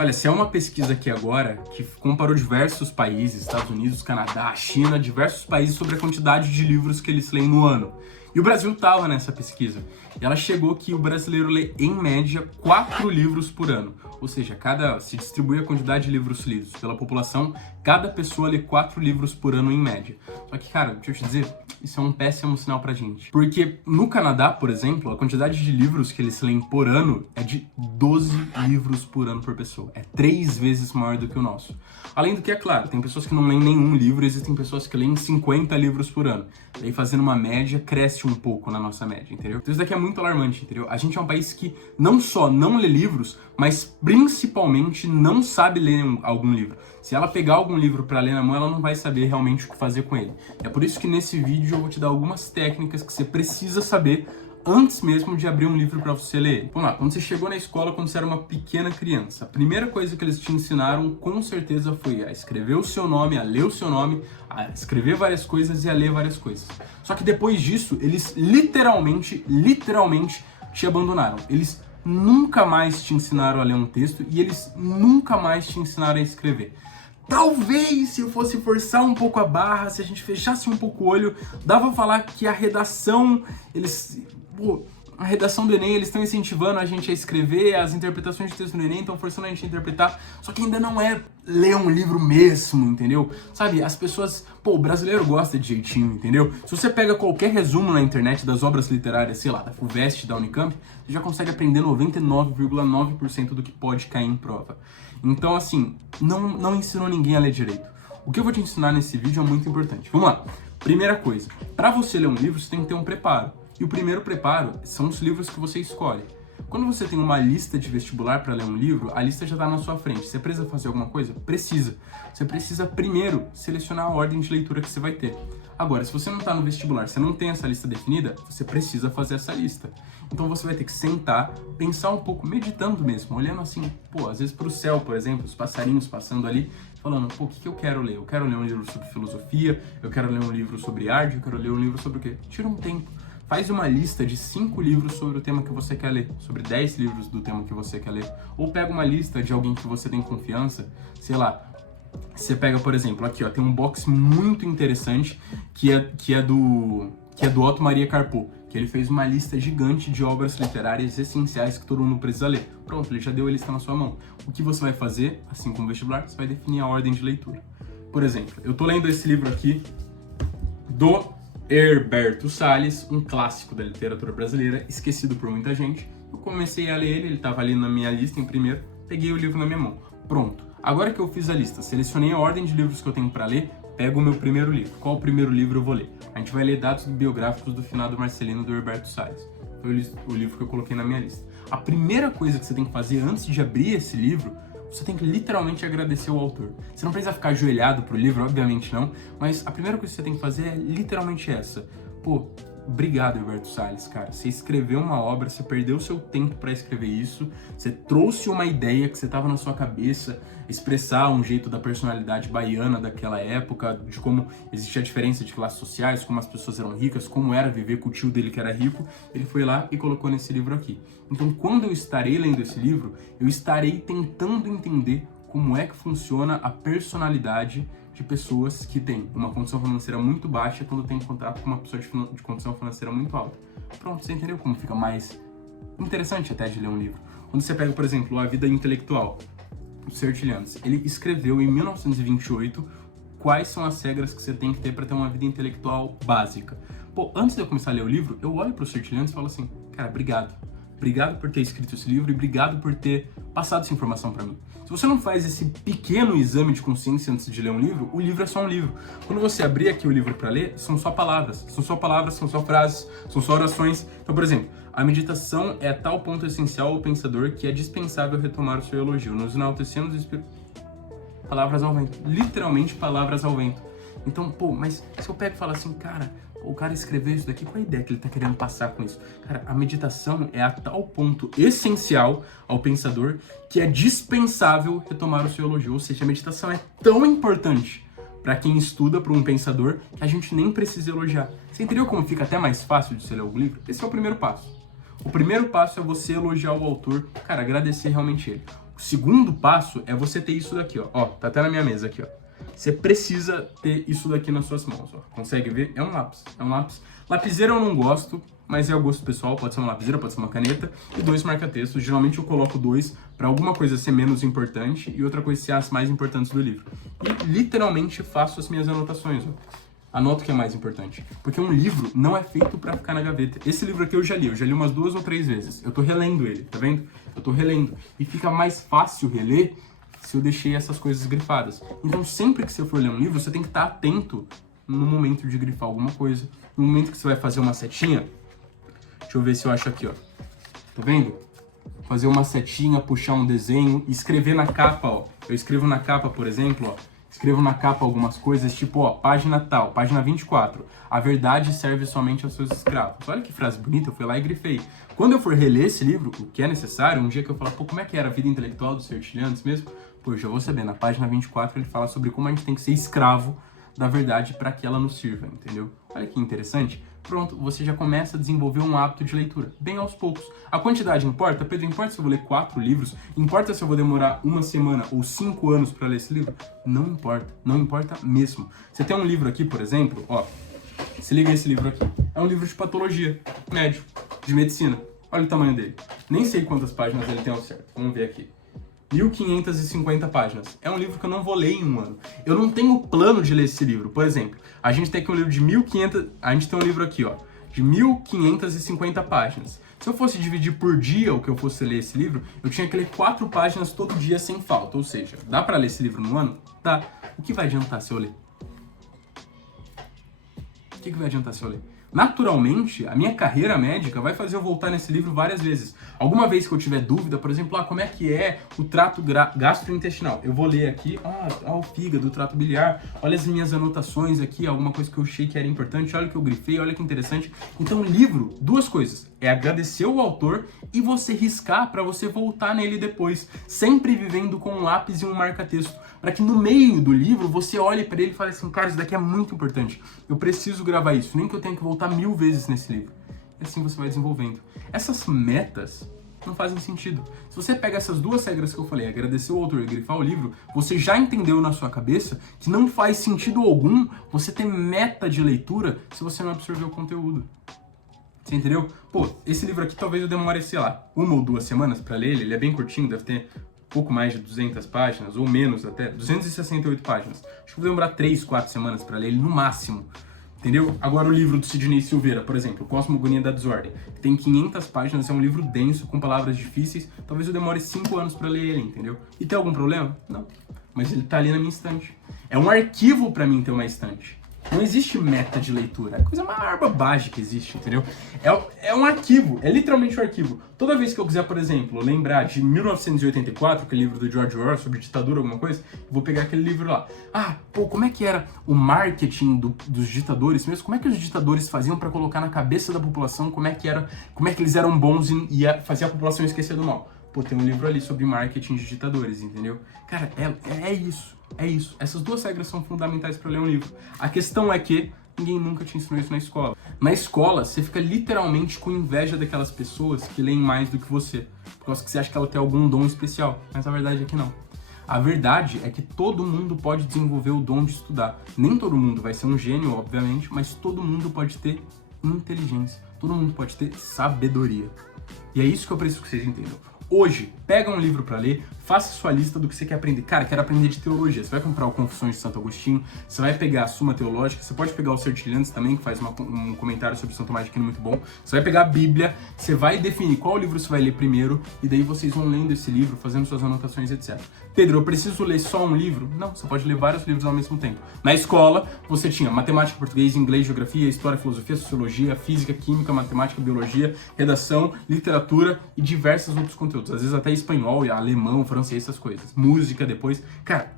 Olha, se é uma pesquisa aqui agora que comparou diversos países, Estados Unidos, Canadá, China, diversos países sobre a quantidade de livros que eles leem no ano. E o Brasil estava nessa pesquisa. E ela chegou que o brasileiro lê, em média, 4 livros por ano. Ou seja, se distribui a quantidade de livros lidos pela população, cada pessoa lê 4 livros por ano em média. Só que, cara, deixa eu te dizer, isso é um péssimo sinal pra gente. Porque no Canadá, por exemplo, a quantidade de livros que eles leem por ano é de 12 livros por ano por pessoa. É 3 vezes maior do que o nosso. Além do que, é claro, tem pessoas que não leem nenhum livro, existem pessoas que leem 50 livros por ano. Daí, fazendo uma média, cresce um pouco na nossa média, entendeu? Então isso daqui é muito alarmante, entendeu? A gente é um país que não só não lê livros, mas principalmente não sabe ler algum livro. Se ela pegar algum livro pra ler na mão, ela não vai saber realmente o que fazer com ele. É por isso que nesse vídeo eu vou te dar algumas técnicas que você precisa saber antes mesmo de abrir um livro para você ler. Vamos lá, quando você chegou na escola, quando você era uma pequena criança, a primeira coisa que eles te ensinaram, com certeza, foi a escrever o seu nome, a ler o seu nome, a escrever várias coisas e a ler várias coisas. Só que depois disso, eles literalmente te abandonaram. Eles nunca mais te ensinaram a ler um texto e eles nunca mais te ensinaram a escrever. Talvez, se eu fosse forçar um pouco a barra, se a gente fechasse um pouco o olho, dava pra falar que a redação, a redação do Enem, eles estão incentivando a gente a escrever, as interpretações de texto do Enem estão forçando a gente a interpretar, só que ainda não é ler um livro mesmo, entendeu? Sabe, as pessoas, o brasileiro gosta de jeitinho, entendeu? Se você pega qualquer resumo na internet das obras literárias, sei lá, da FUVEST, da Unicamp, você já consegue aprender 99,9% do que pode cair em prova. Então, assim, não ensinou ninguém a ler direito. O que eu vou te ensinar nesse vídeo é muito importante. Vamos lá. Primeira coisa, para você ler um livro, você tem que ter um preparo. E o primeiro preparo são os livros que você escolhe. Quando você tem uma lista de vestibular para ler um livro, a lista já está na sua frente. Você precisa fazer alguma coisa? Precisa. Você precisa primeiro selecionar a ordem de leitura que você vai ter. Agora, se você não está no vestibular, você não tem essa lista definida, você precisa fazer essa lista. Então você vai ter que sentar, pensar um pouco, meditando mesmo, olhando assim, às vezes para o céu, por exemplo, os passarinhos passando ali, falando, o que eu quero ler? Eu quero ler um livro sobre filosofia, eu quero ler um livro sobre arte, eu quero ler um livro sobre o quê? Tira um tempo. Faz uma lista de 5 livros sobre o tema que você quer ler, sobre 10 livros do tema que você quer ler. Ou pega uma lista de alguém que você tem confiança, sei lá. Você pega, por exemplo, aqui ó, tem um box muito interessante que é do Otto Maria Carpo, que ele fez uma lista gigante de obras literárias essenciais que todo mundo precisa ler. Pronto, ele já deu a lista na sua mão. O que você vai fazer, assim como o vestibular, você vai definir a ordem de leitura. Por exemplo, eu tô lendo esse livro aqui do Herberto Salles, um clássico da literatura brasileira, esquecido por muita gente. Eu comecei a ler ele estava ali na minha lista em primeiro, peguei o livro na minha mão. Pronto. Agora que eu fiz a lista, selecionei a ordem de livros que eu tenho para ler, pego o meu primeiro livro. Qual o primeiro livro eu vou ler? A gente vai ler dados biográficos do finado Marcelino do Herberto Salles. Foi o livro que eu coloquei na minha lista. A primeira coisa que você tem que fazer antes de abrir esse livro, você tem que literalmente agradecer o autor. Você não precisa ficar ajoelhado pro livro, obviamente não, mas a primeira coisa que você tem que fazer é literalmente essa. Obrigado, Herberto Salles, cara. Você escreveu uma obra, você perdeu seu tempo para escrever isso, você trouxe uma ideia que você tava na sua cabeça, expressar um jeito da personalidade baiana daquela época, de como existia a diferença de classes sociais, como as pessoas eram ricas, como era viver com o tio dele que era rico. Ele foi lá e colocou nesse livro aqui. Então, quando eu estarei lendo esse livro, eu estarei tentando entender como é que funciona a personalidade de pessoas que têm uma condição financeira muito baixa quando tem contato com uma pessoa de condição financeira muito alta. Pronto, você entendeu como fica mais interessante até de ler um livro. Quando você pega, por exemplo, A Vida Intelectual, o Sertilhantes, ele escreveu em 1928 quais são as regras que você tem que ter para ter uma vida intelectual básica. Antes de eu começar a ler o livro, eu olho para o Sertilhantes e falo assim, cara, obrigado. Obrigado por ter escrito esse livro e obrigado por ter passado essa informação para mim. Se você não faz esse pequeno exame de consciência antes de ler um livro, o livro é só um livro. Quando você abrir aqui o livro para ler, são só palavras, são só frases, são só orações. Então, por exemplo, a meditação é tal ponto essencial ao pensador que é dispensável retomar o seu elogio, nos enaltecendo os espíritos. Palavras ao vento, literalmente palavras ao vento. Então, mas se eu pego e falo assim, cara, o cara escreveu isso daqui, qual é a ideia que ele tá querendo passar com isso? Cara, a meditação é a tal ponto essencial ao pensador que é dispensável retomar o seu elogio. Ou seja, a meditação é tão importante para quem estuda, para um pensador, que a gente nem precisa elogiar. Você entendeu como fica até mais fácil de você ler algum livro? Esse é o primeiro passo. O primeiro passo é você elogiar o autor, cara, agradecer realmente ele. O segundo passo é você ter isso daqui, ó. Ó, tá até na minha mesa aqui, ó. Você precisa ter isso daqui nas suas mãos, ó. Consegue ver? É um lápis, é um lápis. Lapiseira eu não gosto, mas é o gosto pessoal, pode ser uma lapiseira, pode ser uma caneta, e 2 marca-textos. Geralmente eu coloco 2 para alguma coisa ser menos importante e outra coisa ser as mais importantes do livro. E literalmente faço as minhas anotações, ó. Anoto o que é mais importante. Porque um livro não é feito pra ficar na gaveta. Esse livro aqui eu já li umas 2 ou 3 vezes. Eu tô relendo ele, tá vendo? Eu tô relendo. E fica mais fácil reler se eu deixei essas coisas grifadas. Então sempre que você for ler um livro, você tem que estar atento no momento de grifar alguma coisa. No momento que você vai fazer uma setinha, deixa eu ver se eu acho aqui, ó. Tá vendo? Fazer uma setinha, puxar um desenho, escrever na capa, ó. Eu escrevo na capa, por exemplo, ó. Escrevo na capa algumas coisas, tipo, ó, página tal, página 24. A verdade serve somente aos seus escravos. Olha que frase bonita, eu fui lá e grifei. Quando eu for reler esse livro, o que é necessário, um dia que eu falar, pô, como é que era a vida intelectual do Sr. Tilliandes mesmo? Pô, eu já vou saber, na página 24 ele fala sobre como a gente tem que ser escravo da verdade para que ela nos sirva, entendeu? Olha que interessante. Pronto, você já começa a desenvolver um hábito de leitura, bem aos poucos. A quantidade importa? Pedro, importa se eu vou ler 4 livros? Importa se eu vou demorar 1 semana ou 5 anos para ler esse livro? Não importa, não importa mesmo. Você tem um livro aqui, por exemplo, ó, se liga esse livro aqui. É um livro de patologia, médico, de medicina. Olha o tamanho dele. Nem sei quantas páginas ele tem ao certo, vamos ver aqui. 1550 páginas. É um livro que eu não vou ler em 1 ano. Eu não tenho plano de ler esse livro. Por exemplo, a gente tem aqui um livro de 1500... A gente tem um livro aqui, ó, de 1550 páginas. Se eu fosse dividir por dia o que eu fosse ler esse livro, eu tinha que ler 4 páginas todo dia sem falta. Ou seja, dá pra ler esse livro no ano? Dá. O que vai adiantar se eu ler? O que vai adiantar se eu ler? Naturalmente, a minha carreira médica vai fazer eu voltar nesse livro várias vezes. Alguma vez que eu tiver dúvida, por exemplo, como é que é o trato gastrointestinal, eu vou ler aqui, o fígado, o trato biliar, olha as minhas anotações aqui, alguma coisa que eu achei que era importante, olha o que eu grifei, olha que interessante. Então, livro, 2 coisas, é agradecer o autor e você riscar para você voltar nele depois, sempre vivendo com um lápis e um marca-texto, para que no meio do livro você olhe para ele e fale assim, cara, isso daqui é muito importante, eu preciso gravar isso, nem que eu tenha que voltar 1000 vezes nesse livro. E assim você vai desenvolvendo. Essas metas não fazem sentido. Se você pega essas 2 regras que eu falei, agradecer o autor e grifar o livro, você já entendeu na sua cabeça que não faz sentido algum você ter meta de leitura se você não absorver o conteúdo. Você entendeu? Pô, esse livro aqui talvez eu demore, sei lá, 1 ou 2 semanas para ler ele é bem curtinho, deve ter pouco mais de 200 páginas, ou menos até, 268 páginas. Acho que vou demorar 3, 4 semanas para ler ele no máximo. Entendeu? Agora o livro do Sidney Silveira, por exemplo, Cosmogonia da Desordem, que tem 500 páginas, é um livro denso, com palavras difíceis, talvez eu demore 5 anos para ler ele, entendeu? E tem algum problema? Não. Mas ele tá ali na minha estante. É um arquivo para mim ter uma estante. Não existe meta de leitura, é a coisa mais bobagem que existe, entendeu? É um arquivo, é literalmente um arquivo. Toda vez que eu quiser, por exemplo, lembrar de 1984, aquele livro do George Orwell sobre ditadura, alguma coisa, eu vou pegar aquele livro lá. Como é que era o marketing dos ditadores mesmo? Como é que os ditadores faziam para colocar na cabeça da população como é que eles eram bons e fazer a população esquecer do mal? Pô, tem um livro ali sobre marketing de ditadores, entendeu? Cara, é isso. É isso. Essas 2 regras são fundamentais para ler um livro. A questão é que ninguém nunca te ensinou isso na escola. Na escola, você fica literalmente com inveja daquelas pessoas que leem mais do que você. Por causa que você acha que ela tem algum dom especial. Mas a verdade é que não. A verdade é que todo mundo pode desenvolver o dom de estudar. Nem todo mundo vai ser um gênio, obviamente, mas todo mundo pode ter inteligência. Todo mundo pode ter sabedoria. E é isso que eu preciso que vocês entendam. Hoje, pega um livro para ler, faça sua lista do que você quer aprender. Cara, quero aprender de teologia. Você vai comprar o Confissões de Santo Agostinho, você vai pegar a Suma Teológica, você pode pegar o Sr. Tilliandes também, que faz um comentário sobre Santo Tomás de Aquino muito bom. Você vai pegar a Bíblia, você vai definir qual livro você vai ler primeiro, e daí vocês vão lendo esse livro, fazendo suas anotações, etc. Pedro, eu preciso ler só um livro? Não, você pode ler vários livros ao mesmo tempo. Na escola, você tinha matemática, português, inglês, geografia, história, filosofia, sociologia, física, química, matemática, biologia, redação, literatura e diversos outros conteúdos. Às vezes até espanhol, alemão, francês, essas coisas. Música depois. Cara,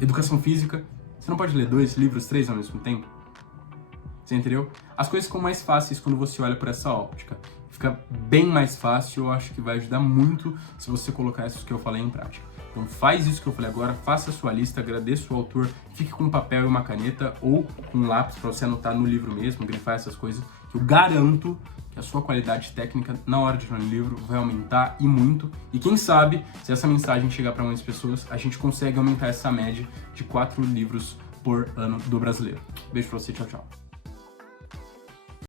educação física. Você não pode ler 2 livros, 3 ao mesmo tempo? Você entendeu? As coisas ficam mais fáceis quando você olha por essa óptica. Fica bem mais fácil, eu acho que vai ajudar muito se você colocar isso que eu falei em prática. Então faz isso que eu falei agora, faça a sua lista, agradeça o autor, fique com um papel e uma caneta ou um lápis para você anotar no livro mesmo, grifar essas coisas, que eu garanto que que a sua qualidade técnica na hora de ler um livro vai aumentar e muito. E quem sabe, se essa mensagem chegar para muitas pessoas, a gente consegue aumentar essa média de 4 livros por ano do brasileiro. Beijo pra você, tchau, tchau.